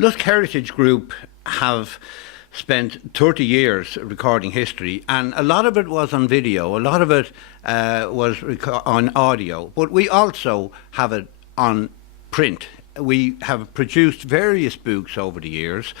Lusk Heritage Group have spent 30 years recording history, and a lot of it was on video, a lot of it was on audio, but we also have it on print. We have produced various books over the years.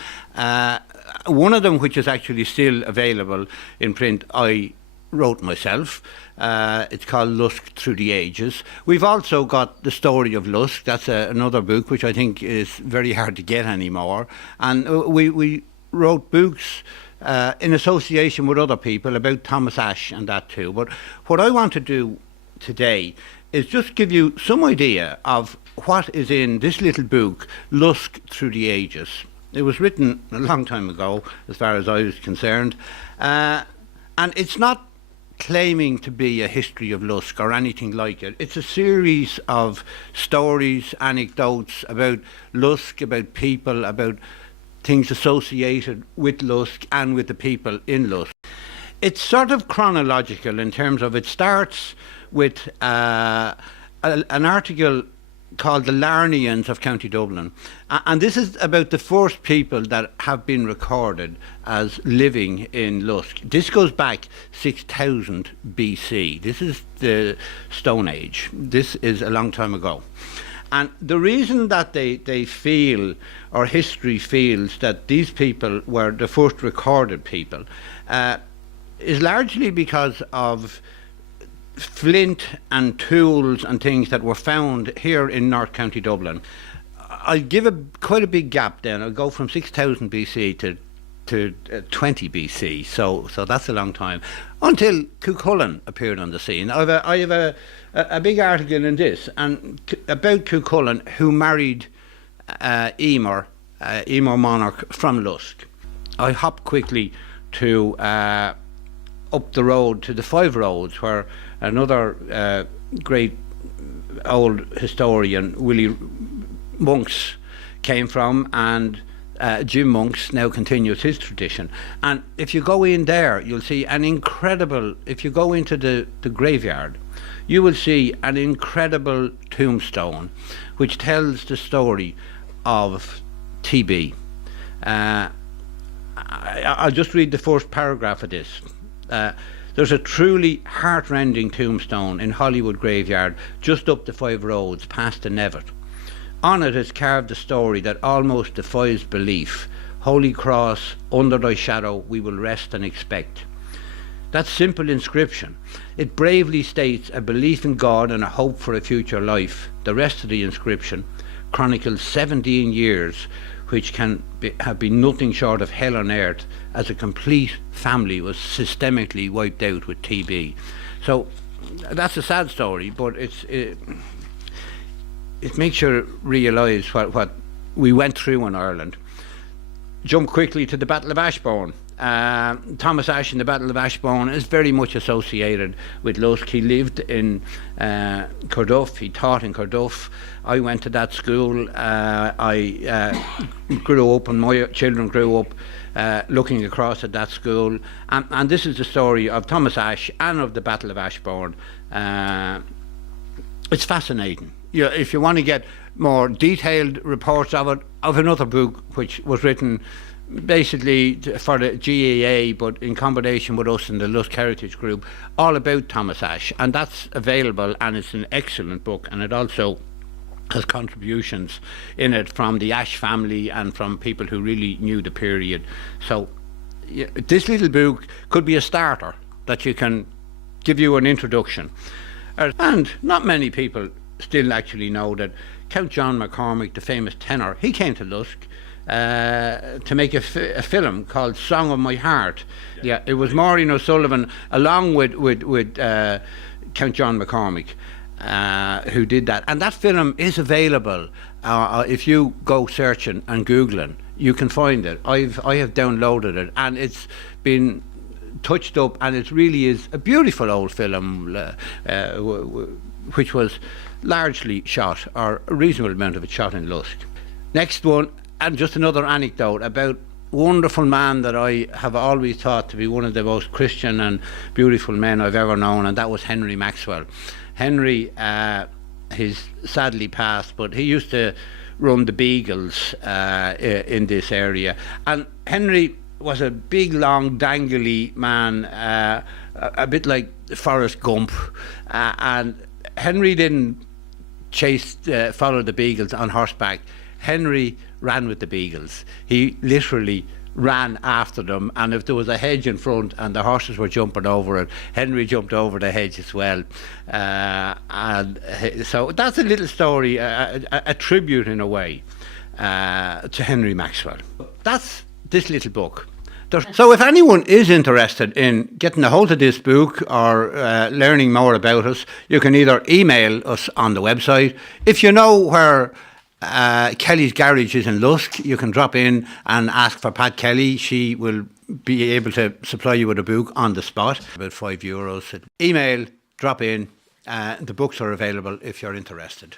One of them, which is actually still available in print, I wrote myself. It's called Lusk Through the Ages. We've also got The Story of Lusk. That's another book which I think is very hard to get anymore. And we wrote books in association with other people about Thomas Ashe and that too. But what I want to do today is just give you some idea of what is in this little book, Lusk Through the Ages. It was written a long time ago, as far as I was concerned. And it's not claiming to be a history of Lusk or anything like it. It's a series of stories, anecdotes about Lusk, about people, about things associated with Lusk and with the people in Lusk. It's sort of chronological in terms of it starts with an article called The Larnians of County Dublin. And this is about the first people that have been recorded as living in Lusk. This goes back 6000 BC. This is the Stone Age. This is a long time ago. And the reason that they feel, or history feels, that these people were the first recorded people is largely because of flint and tools and things that were found here in North County Dublin. I'll give quite a big gap then. I'll go from 6000 BC to 20 BC, so that's a long time, until Cuchulainn appeared on the scene. I have a big article in this and about Cuchulainn, who married Emer monarch from Lusk. I hop quickly to up the road to the Five Roads, where another great old historian, Willie Monks, came from, and Jim Monks now continues his tradition. And if you go in there, you'll see an incredible, if you go into the graveyard, you will see an incredible tombstone which tells the story of TB. I'll just read the first paragraph of this. There's a truly heart-rending tombstone in Hollywood Graveyard, just up the Five Roads, past the Nevet. On it is carved a story that almost defies belief. Holy Cross, under thy shadow we will rest and expect. That simple inscription, it bravely states a belief in God and a hope for a future life. The rest of the inscription chronicles 17 years which have been nothing short of hell on earth, as a complete family was systemically wiped out with TB. So that's a sad story, but it makes you realise what we went through in Ireland. Jump quickly to the Battle of Ashbourne. Thomas Ashe in the Battle of Ashbourne is very much associated with Lusk. He lived in Carduff, he taught in Carduff. I went to that school. I grew up, and my children grew up looking across at that school. And this is the story of Thomas Ashe and of the Battle of Ashbourne. It's fascinating. If you want to get more detailed reports of it, of another book which was written basically for the GAA, but in combination with us in the Lusk Heritage Group, all about Thomas Ashe, and that's available, and it's an excellent book, and it also has contributions in it from the Ashe family and from people who really knew the period. So this little book could be a starter that you can give you an introduction. And not many people still actually know that Count John McCormick, the famous tenor, he came to Lusk to make a film called Song of My Heart. Yeah, it was Maureen O'Sullivan along with Count John McCormick who did that, and that film is available. If you go searching and googling, you can find it. I have downloaded it, and it's been touched up, and it really is a beautiful old film which was largely shot, or a reasonable amount of it shot, in Lusk. Next one, and just another anecdote about a wonderful man that I have always thought to be one of the most Christian and beautiful men I've ever known, and that was Henry Maxwell. Henry, he's sadly passed, but he used to run the beagles in this area. And Henry was a big, long, dangly man, a bit like Forrest Gump. And Henry didn't follow the beagles on horseback. Henry ran with the beagles. He literally ran after them, and if there was a hedge in front and the horses were jumping over it, Henry jumped over the hedge as well. So that's a little story, a tribute in a way to Henry Maxwell. That's this little book. So if anyone is interested in getting a hold of this book or learning more about us, you can either email us on the website. If you know where Kelly's Garage is in Lusk, you can drop in and ask for Pat Kelly. She will be able to supply you with a book on the spot, about €5. Email, drop in. The books are available if you're interested.